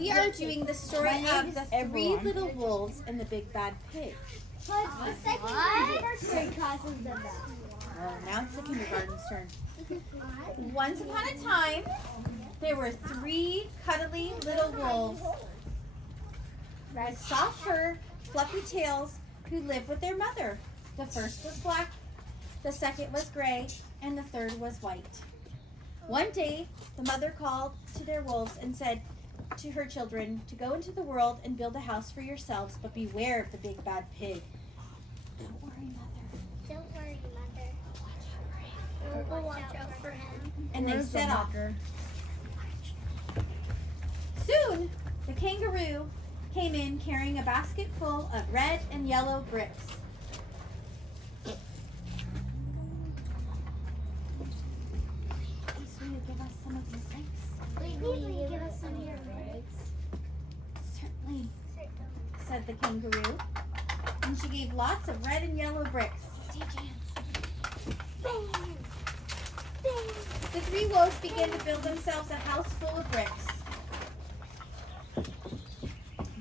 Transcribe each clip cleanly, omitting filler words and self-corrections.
We are doing the story of the three little wolves and the big bad pig. The second first grade class has done that. Oh, now it's the kindergarten's turn. Once upon a time, there were three cuddly little wolves with soft fur, fluffy tails, who lived with their mother. The first was black, the second was gray, and the third was white. One day, the mother called to their wolves and said to her children to go into the world and build a house for yourselves, but beware of the big bad pig. Don't worry, Mother. Don't worry, Mother. We'll watch out for him. And they set off. Soon, the kangaroo came in carrying a basket full of red and yellow bricks. Please, will you give us some of these bricks? Please, will you give us some of your bricks? Certainly, said the kangaroo. And she gave lots of red and yellow bricks. Bam! Bam! The three wolves began to build themselves a house full of bricks.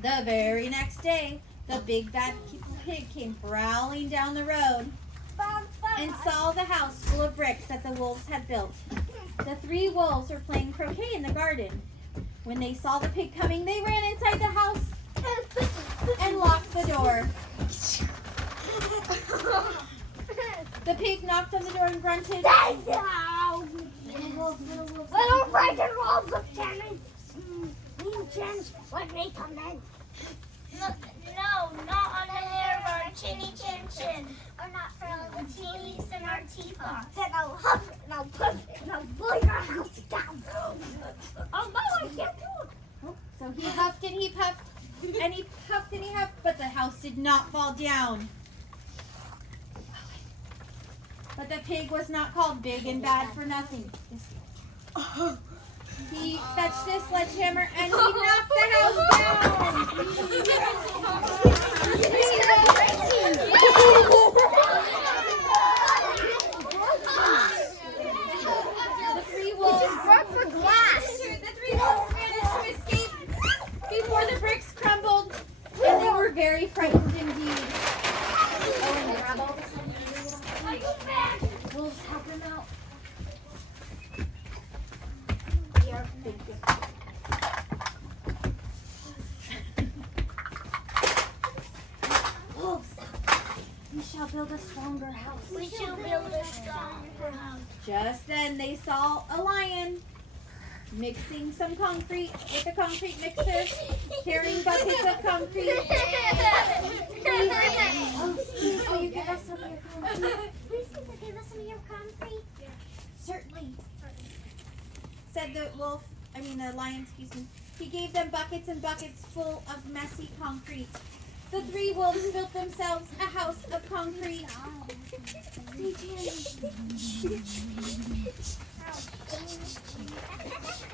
The very next day, the big bad pig came prowling down the road and saw the house full of bricks that the wolves had built. The three wolves were playing croquet in the garden. When they saw the pig coming, they ran inside the house and locked the door. The pig knocked on the door and grunted. Little frightened wolves of Chinese. Let me come in. No, not on the hair of our chinny chin chin. Or not for all the teeth and our teapots. And I'll huff and I'll puff and I'll blow your house down. Oh no, I can't do it. So he huffed and he puffed, and he puffed and he huffed, but the house did not fall down. But the pig was not called big and bad for nothing. He fetched a sledgehammer and he knocked the house down. The three wolves managed to escape before the bricks crumbled, and they were very frightened indeed. Oh, and grab all the wolves, help them out. Wolves, we shall build a stronger house. We shall build a stronger house. Just then they saw a lion mixing some concrete with a concrete mixer, carrying buckets of concrete. Please, will you give us some of your concrete? Please, will you give us some of your concrete? Certainly, said the lion, excuse me. He gave them buckets and buckets full of messy concrete. The three wolves built themselves a house of concrete.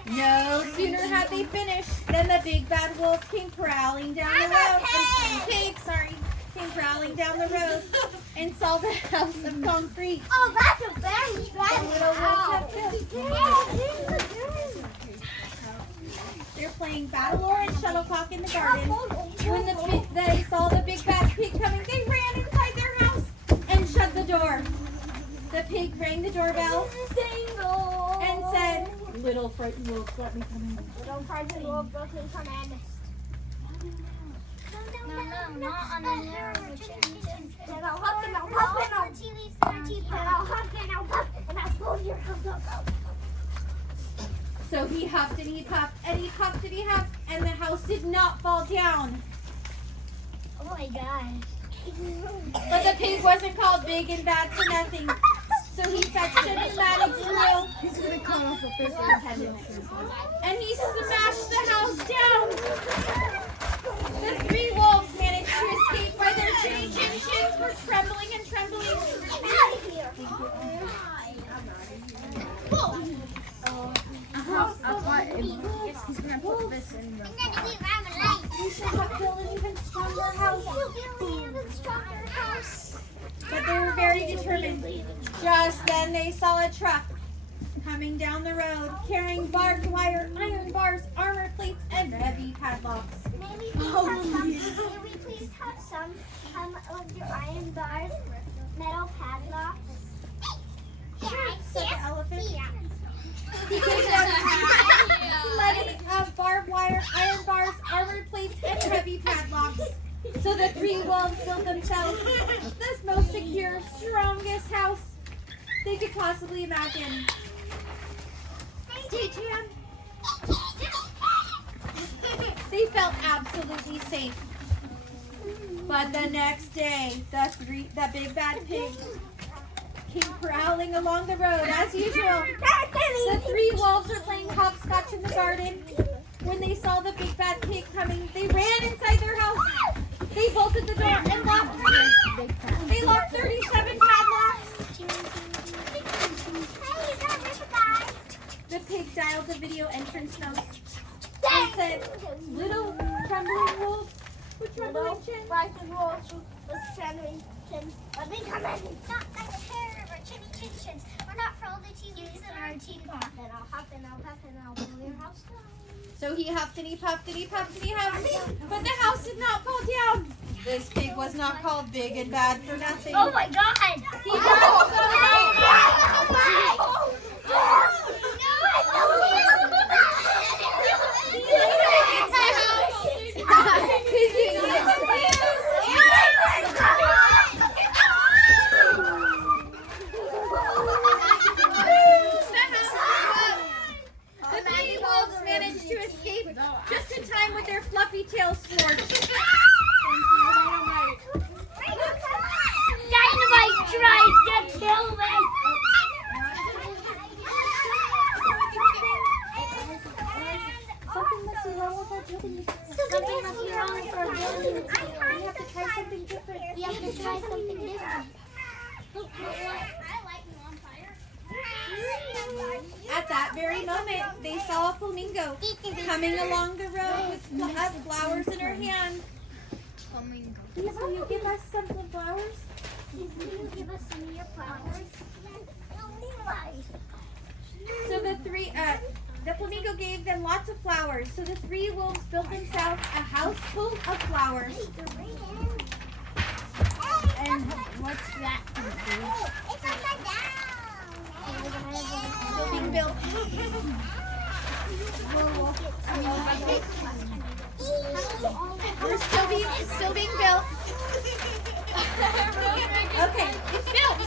No sooner had they finished than the big bad wolf came prowling down the road. Came prowling down the road and saw the house of concrete. Oh, that's a very bad little wolves have built. They're playing Battle and Shuttlecock in the garden. When they saw the big bad pig coming, they ran inside their house and shut the door. The pig rang the doorbell and said, "Little frightened wolves, let me come in." Little frightened wolves, let me come in. No, not on the hair of a chin chin. And I'll huff and I'll puff and I'll tea leaves and our teapot. And I'll huff and I'll puff and I'll blow your house up. So he huffed and he puffed and he puffed and he huffed, and the house did not fall down. Oh my gosh. But the pig wasn't called big and bad for nothing. So he fetched a pneumatic drill. He's going to call off the first lieutenant. And he smashed the house down. The three wolves managed to escape by their chinny chin chins were trembling and trembling. Out of here. He's going to put this in the... We should have built an even stronger house. But they were very determined. Just then they saw a truck coming down the road, carrying barbed wire, iron bars, armor plates, and heavy padlocks. May we please have some of your iron bars, metal padlocks? Sure, said the elephant. He gave them plenty of barbed wire, iron bars, armored plates, and heavy padlocks. So the three wolves built themselves the most secure, strongest house they could possibly imagine. Stay tuned. They felt absolutely safe. But the next day, the big bad pig came prowling along the road as usual. The three wolves were playing hopscotch in the garden. When they saw the big bad pig coming, they ran inside their house. They bolted the door and locked it. They locked 37 padlocks. The pig dialed the video entrance note and said, "Little trembling wolves with trembling chins." Let me come in. Not like a pair of our chinny chin chins. We're not for all the cheese in our teapot. Then I'll hop and I'll puff and I'll blow your house down. So he huffed and he puffed and he puffed and he huffed, but the house did not fall down. This pig was not called big and bad for nothing. Oh my God! He got so The three wolves managed to escape just in time with their fluffy tails scorched. Dynamite tried to kill me. Something must be wrong with our building. Something must be wrong with our building. We have to try something different. We have to try something different. At that very moment, they saw a flamingo coming along the road with flowers in her hand. Please, will you give us some flowers? Please, will you give us some of your flowers? So the flamingo gave them lots of flowers. So the three wolves built themselves a house full of flowers. And what's that? It's upside down. Still being built. We're still being built. Okay, it's built.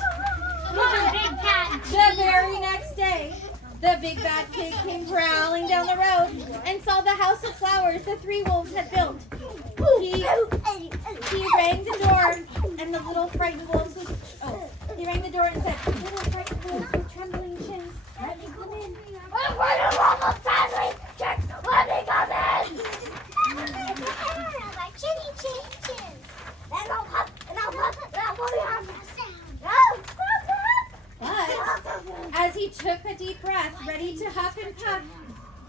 The very next day, the big bad pig came prowling down the road and saw the house of flowers the three wolves had built. He rang the door, and the little frightened wolves he rang the door and said, "Little frightened wolves with trembling chins, let me come in." But as he took a deep breath, ready to huff and puff,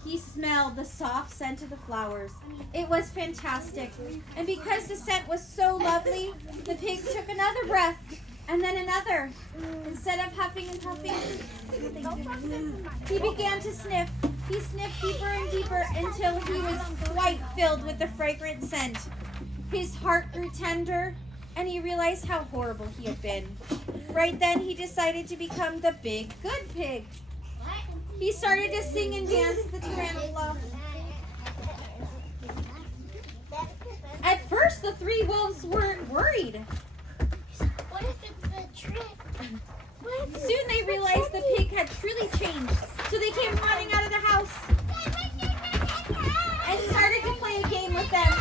he smelled the soft scent of the flowers. It was fantastic. And because the scent was so lovely, the pig took another breath and then another. Instead of huffing and puffing, he began to sniff. He sniffed deeper and deeper until he was quite filled with the fragrant scent. His heart grew tender, and he realized how horrible he had been. Right then, he decided to become the big good pig. He started to sing and dance the tarantula. At first, the three wolves weren't worried. What if it's a trick? Soon they realized the pig had truly changed, so they came running out of the house and started to play a game with them.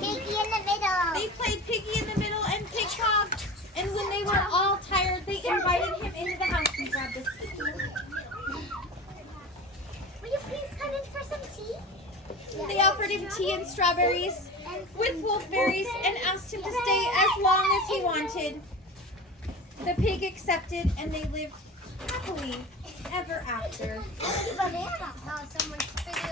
Piggy in the middle. They played Piggy in the Middle and Pig Pop, and when they were all tired, they invited him into the house and grabbed a seat. Will you please come in for some tea? They offered him tea and strawberries with wolfberries and asked him to stay as long as he wanted. The pig accepted, and they lived happily ever after. Banana. Oh, someone spit it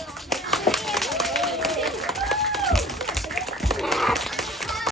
on.